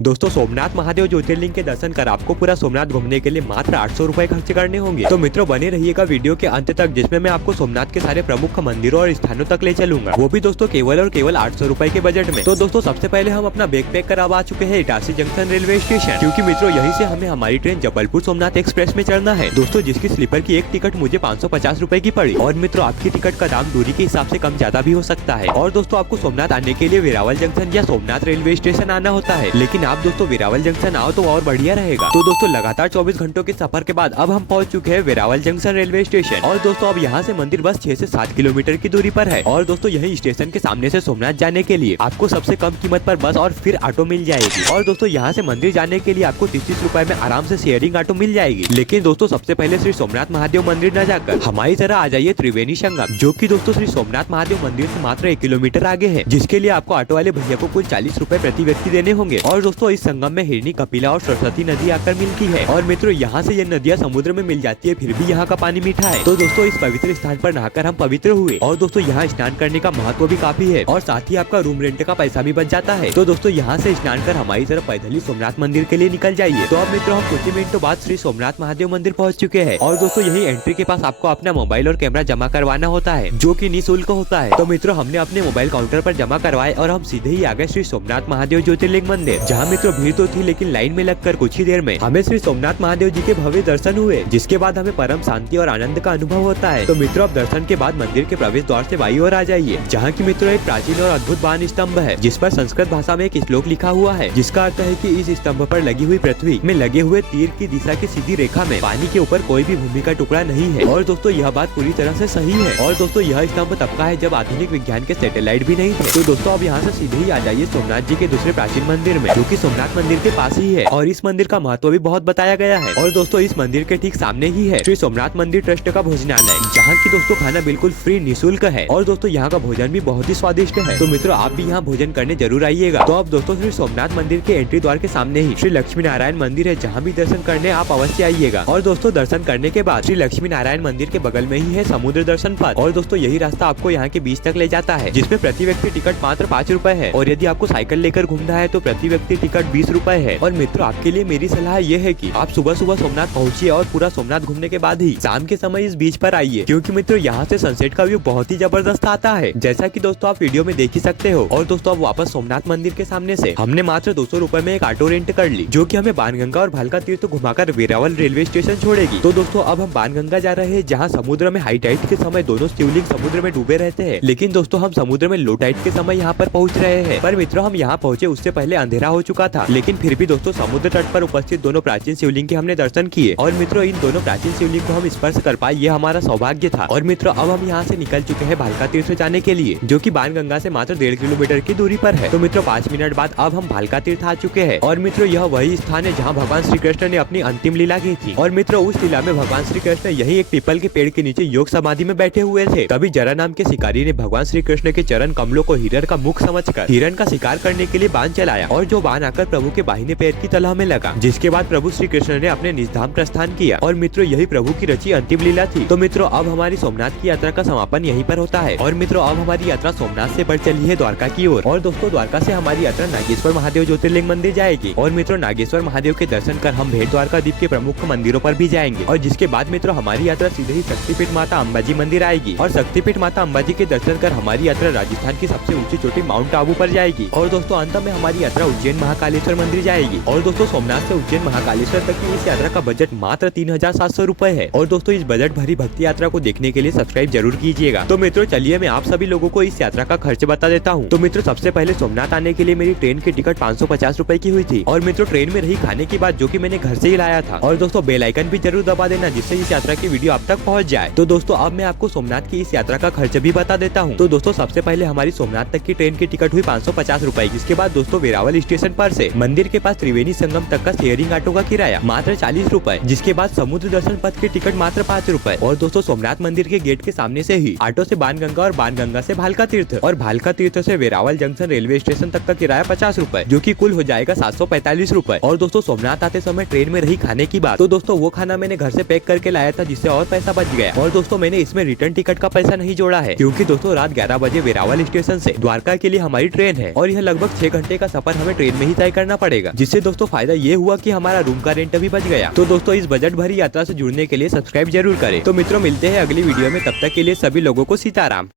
दोस्तों सोमनाथ महादेव ज्योतिर्लिंग के दर्शन कर आपको पूरा सोमनाथ घूमने के लिए मात्र 800 रुपए खर्च करने होंगे। तो मित्रों बने रहिएगा वीडियो के अंत तक, जिसमें मैं आपको सोमनाथ के सारे प्रमुख मंदिरों और स्थानों तक ले चलूंगा, वो भी दोस्तों केवल और केवल 800 रुपए के बजट में। तो दोस्तों सबसे पहले हम अपना बैग पैक कर आ चुके हैं इटारसी जंक्शन रेलवे स्टेशन, क्योंकि मित्रों यहीं से हमें हमारी ट्रेन जबलपुर सोमनाथ एक्सप्रेस में चढ़ना है दोस्तों, जिसकी स्लीपर की एक टिकट मुझे 550 रुपए की पड़ी। और मित्रों आपकी टिकट का दाम दूरी के हिसाब से कम ज्यादा भी हो सकता है। और दोस्तों आपको सोमनाथ आने के लिए वेरावल जंक्शन या सोमनाथ रेलवे स्टेशन आना होता है, लेकिन आप दोस्तों वेरावल जंक्शन आओ तो और बढ़िया रहेगा। तो दोस्तों लगातार 24 घंटों के सफर के बाद अब हम पहुंच चुके हैं वेरावल जंक्शन रेलवे स्टेशन। और दोस्तों अब यहाँ से मंदिर बस 6 से 7 किलोमीटर की दूरी पर है। और दोस्तों यही स्टेशन के सामने से सोमनाथ जाने के लिए आपको सबसे कम कीमत पर बस और फिर ऑटो मिल जाएगी। और दोस्तों यहाँ से मंदिर जाने के लिए आपको 30 रुपए में आराम से शेयरिंग ऑटो मिल जाएगी। लेकिन दोस्तों सबसे पहले श्री सोमनाथ महादेव मंदिर न जाकर हमारी तरह आ जाइए त्रिवेणी संगम, जो की दोस्तों श्री सोमनाथ महादेव मंदिर से मात्र 1 किलोमीटर आगे है, जिसके लिए आपको ऑटो वाले भैया को कुल 40 रुपए प्रति व्यक्ति देने होंगे। और दोस्तों इस संगम में हिरनी, कपिला और सरस्वती नदी आकर मिलती है। और मित्रों यहाँ से ये नदियाँ समुद्र में मिल जाती है, फिर भी यहाँ का पानी मीठा है। तो दोस्तों इस पवित्र स्थान पर नहाकर हम पवित्र हुए। और दोस्तों यहाँ स्नान करने का महत्व भी काफी है, और साथ ही आपका रूम रेंट का पैसा भी बच जाता है। तो दोस्तों यहाँ से स्नान कर हमारी तरफ पैदल ही सोमनाथ मंदिर के लिए निकल जाइए। तो अब मित्रों हम कुछ ही मिनटों बाद श्री सोमनाथ महादेव मंदिर पहुँच चुके हैं। और दोस्तों यही एंट्री के पास आपको अपना मोबाइल और कैमरा जमा करवाना होता है, जो की निःशुल्क होता है। तो मित्रों हमने अपने मोबाइल काउंटर पर जमा करवाए और हम सीधे ही आ गए श्री सोमनाथ महादेव ज्योतिर्लिंग मंदिर, जहाँ मित्रों भीड़ तो थी, लेकिन लाइन में लगकर कुछ ही देर में हमें श्री सोमनाथ महादेव जी के भव्य दर्शन हुए, जिसके बाद हमें परम शांति और आनंद का अनुभव होता है। तो मित्रों अब दर्शन के बाद मंदिर के प्रवेश द्वार से बाई ओर आ जाइए, जहाँ की मित्रों एक प्राचीन और अद्भुत बाण स्तंभ है, जिस पर संस्कृत भाषा में एक श्लोक लिखा हुआ है, जिसका अर्थ है कि इस स्तंभ पर लगी हुई पृथ्वी में लगे हुए तीर की दिशा की सीधी रेखा में पानी के ऊपर कोई भी भूमि का टुकड़ा नहीं है। और दोस्तों यह बात पूरी तरह से सही है। और दोस्तों यह स्तंभ तब का है जब आधुनिक विज्ञान के सैटेलाइट भी नहीं थे। तो दोस्तों अब यहाँ से सीधे ही आ जाइए सोमनाथ जी के दूसरे प्राचीन मंदिर में, जो की सोमनाथ मंदिर के पास ही है। और इस मंदिर का महत्व भी बहुत बताया गया है। और दोस्तों इस मंदिर के ठीक सामने ही है श्री सोमनाथ मंदिर ट्रस्ट का भोजनालय, जहाँ की दोस्तों खाना बिल्कुल फ्री निःशुल्क है। और दोस्तों यहाँ का भोजन भी बहुत ही स्वादिष्ट है। तो मित्रों आप भी यहाँ भोजन करने जरूर आइएगा। तो अब दोस्तों श्री सोमनाथ मंदिर के एंट्री द्वार के सामने ही श्री लक्ष्मी नारायण मंदिर है, जहाँ भी दर्शन करने आप अवश्य आइएगा। और दोस्तों दर्शन करने के बाद श्री लक्ष्मी नारायण मंदिर के बगल में ही है समुद्र दर्शन पथ। और दोस्तों यही रास्ता आपको यहाँ के बीच तक ले जाता है, जिसमें प्रति व्यक्ति टिकट मात्र 5 रुपए है। और यदि आपको साइकिल लेकर घूमना है तो प्रति व्यक्ति टिकट 20 रुपए है। और मित्रों आपके लिए मेरी सलाह ये है कि आप सुबह सुबह सोमनाथ पहुंचिए और पूरा सोमनाथ घूमने के बाद ही शाम के समय इस बीच पर आइए, क्योंकि मित्रों यहाँ से सनसेट का व्यू बहुत ही जबरदस्त आता है, जैसा कि दोस्तों आप वीडियो में देख ही सकते हो। और दोस्तों अब वापस सोमनाथ मंदिर के सामने से हमने मात्र 200 रुपए में एक ऑटो रेंट कर ली, जो कि हमें बाणगंगा और भालका तीर्थ घुमाकर वेरावल रेलवे स्टेशन छोड़ेगी। तो दोस्तों अब हम बाणगंगा जा रहे हैं, जहाँ समुद्र में हाई टाइड के समय दोनों शिवलिंग समुद्र में डूबे रहते हैं। लेकिन दोस्तों हम समुद्र में लो टाइड के समय यहाँ पर पहुँच रहे हैं। पर मित्रों हम यहाँ पहुँचे उससे पहले अंधेरा हो चुका था, लेकिन फिर भी दोस्तों समुद्र तट पर उपस्थित दोनों प्राचीन शिवलिंग के हमने दर्शन किए। और मित्रों इन दोनों प्राचीन शिवलिंग को हम स्पर्श कर पाए, ये हमारा सौभाग्य था। और मित्रों अब हम यहाँ से निकल चुके हैं भालका तीर्थ जाने के लिए, जो कि बाणगंगा से मात्र 1.5 किलोमीटर की दूरी पर है। तो मित्रों 5 मिनट बाद अब हम भालका तीर्थ आ चुके हैं। और मित्रों यह वही स्थान है जहाँ भगवान श्री कृष्ण ने अपनी अंतिम लीला की थी। और मित्रों उस लीला में भगवान श्री कृष्ण यही एक पीपल के पेड़ के नीचे योग समाधि में बैठे हुए थे। तभी जरा नाम के शिकारी ने भगवान श्री कृष्ण के चरण कमलों को हिरण का मुख समझकर हिरण का शिकार करने के लिए बाण चलाया, और जो बाण आकर प्रभु के बाहिने पैर की तलह में लगा, जिसके बाद प्रभु श्री कृष्ण ने अपने निजधाम प्रस्थान किया। और मित्रों यही प्रभु की रची अंतिम लीला थी। तो मित्रों अब हमारी सोमनाथ की यात्रा का समापन यहीं पर होता है। और मित्रों अब हमारी यात्रा सोमनाथ से बढ़ चली है द्वारका की ओर। और दोस्तों द्वारका से हमारी यात्रा नागेश्वर महादेव ज्योतिर्लिंग मंदिर जाएगी। और मित्रों नागेश्वर महादेव के दर्शन कर हम भेंट द्वारका द्वीप के प्रमुख मंदिरों पर भी जाएंगे। और जिसके बाद मित्रों हमारी यात्रा सीधे ही शक्तिपीठ माता अंबाजी मंदिर आएगी। और शक्तिपीठ माता अंबाजी के दर्शन कर हमारी यात्रा राजस्थान की सबसे ऊंची चोटी माउंट आबू पर जाएगी। और दोस्तों अंत में हमारी यात्रा उज्जैन महाकालेश्वर मंदिर जाएगी। और दोस्तों सोमनाथ से उज्जैन महाकालेश्वर तक की इस यात्रा का बजट मात्र 3700 रुपए है। और दोस्तों इस बजट भरी भक्ति यात्रा को देखने के लिए सब्सक्राइब जरूर कीजिएगा। तो मित्रों चलिए मैं आप सभी लोगों को इस यात्रा का खर्च बता देता हूँ। तो मित्रों सबसे पहले सोमनाथ आने के लिए मेरी ट्रेन की टिकट 550 रुपए की हुई थी। और मित्रों ट्रेन में रही खाने की बात, जो कि मैंने घर से ही लाया था। और दोस्तों बेल आइकन भी जरूर दबा देना, जिससे इस यात्रा की वीडियो आप तक पहुँच जाए। तो दोस्तों अब मैं आपको सोमनाथ की इस यात्रा का खर्च भी बता देता हूँ। तो दोस्तों सबसे पहले हमारी सोमनाथ तक की ट्रेन की टिकट हुई 550 रुपए। जिसके बाद दोस्तों वेरावल स्टेशन पर से मंदिर के पास त्रिवेणी संगम तक का शेयरिंग ऑटो का किराया मात्र 40 रुपए। जिसके बाद समुद्र दर्शन पथ की टिकट मात्र 5 रुपए। और दोस्तों सोमनाथ मंदिर के गेट के सामने से ही ऑटो से बाणगंगा और बाणगंगा से भालका तीर्थ और भालका तीर्थ से वेरावल जंक्शन रेलवे स्टेशन तक का किराया 50 रुपए, जो कि कुल हो जाएगा 745 रुपए। और दोस्तों सोमनाथ आते समय ट्रेन में रही खाने की बात, तो दोस्तों वो खाना मैंने घर से पैक करके लाया था, जिससे और पैसा बच गया। और दोस्तों मैंने इसमें रिटर्न टिकट का पैसा नहीं जोड़ा है, क्योंकि दोस्तों रात 11 बजे वेरावल स्टेशन से द्वारका के लिए हमारी ट्रेन है। और यह लगभग 6 घंटे का सफर हमें ट्रेन में ही ही तय करना पड़ेगा, जिससे दोस्तों फायदा ये हुआ कि हमारा रूम का रेंट भी बच गया। तो दोस्तों इस बजट भरी यात्रा से जुड़ने के लिए सब्सक्राइब जरूर करें। तो मित्रों मिलते हैं अगली वीडियो में, तब तक के लिए सभी लोगों को सीताराम।